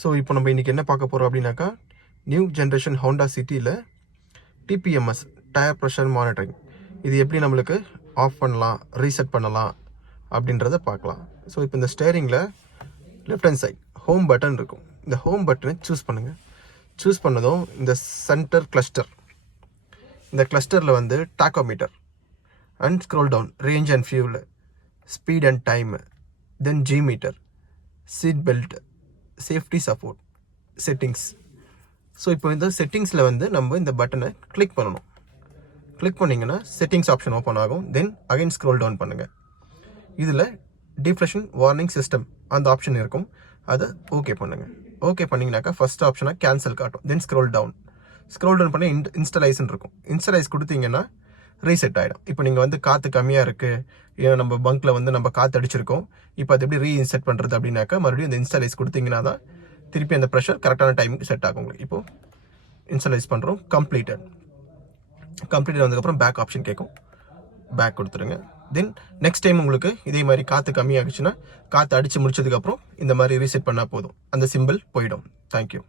So இப்போ நம்ம இன்றைக்கி என்ன பார்க்க போகிறோம் அப்படின்னாக்கா, நியூ ஜென்ரேஷன் ஹோண்டா சிட்டியில் டிபிஎம்எஸ் டயர் ப்ரெஷர் மானிட்டரிங் இது எப்படி நம்மளுக்கு ஆஃப் பண்ணலாம், ரீசெட் பண்ணலாம் அப்படின்றத பார்க்கலாம். ஸோ இப்போ இந்த ஸ்டேரிங்கில் left hand side home button இருக்கும். இந்த ஹோம் பட்டனை சூஸ் பண்ணுங்கள். சூஸ் பண்ணதும் இந்த சென்டர் கிளஸ்டர், இந்த கிளஸ்டரில் வந்து tachometer and scroll down, range and fuel, speed and time, then G metre, seat belt, safety support, settings. So இப்போ இந்த செட்டிங்ஸில் வந்து நம்ம இந்த பட்டனை கிளிக் பண்ணணும். கிளிக் பண்ணிங்கன்னா செட்டிங்ஸ் ஆப்ஷன் ஓப்பன் ஆகும். தென் அகைன் ஸ்க்ரோல் டவுன் பண்ணுங்கள். இதில் டிஃப்ளெக்ஷன் வார்னிங் சிஸ்டம் அந்த ஆப்ஷன் இருக்கும். அதை ஓகே பண்ணுங்கள். ஓகே பண்ணிங்கனாக்கா ஃபஸ்ட் ஆப்ஷனாக கேன்சல் காட்டும். தென் ஸ்க்ரோல் டவுன் பண்ணி இன்ஸ்டலைஸ்ன்னு இருக்கும். இன்ஸ்டலைஸ் கொடுத்தீங்கன்னா ரீசெட் ஆகிடும். இப்போ நீங்கள் வந்து காற்று கம்மியாக இருக்குது, ஏன்னா நம்ம பங்க்கில் வந்து நம்ம காற்று அடிச்சிருக்கோம், இப்போ அது எப்படி ரீஇன்செட் பண்ணுறது அப்படின்னாக்கா மறுபடியும் இந்த இன்ஸ்டலைஸ் கொடுத்தீங்கன்னா தான் திருப்பி அந்த ப்ரெஷர் கரெக்டான டைமுக்கு செட் ஆகும். உங்களுக்கு இப்போது இன்ஸ்டலைஸ் பண்ணுறோம். கம்ப்ளீட்டட் வந்ததுக்கப்புறம் பேக் ஆப்ஷன் கேட்கும். பேக் கொடுத்துருங்க. தென் நெக்ஸ்ட் டைம் உங்களுக்கு இதே மாதிரி காற்று கம்மியாகிடுச்சுன்னா காற்று அடித்து முடிச்சதுக்கப்புறம் இந்த மாதிரி ரீசெட் பண்ணால் போதும், அந்த சிம்பிள் போயிடும். தேங்க்யூ.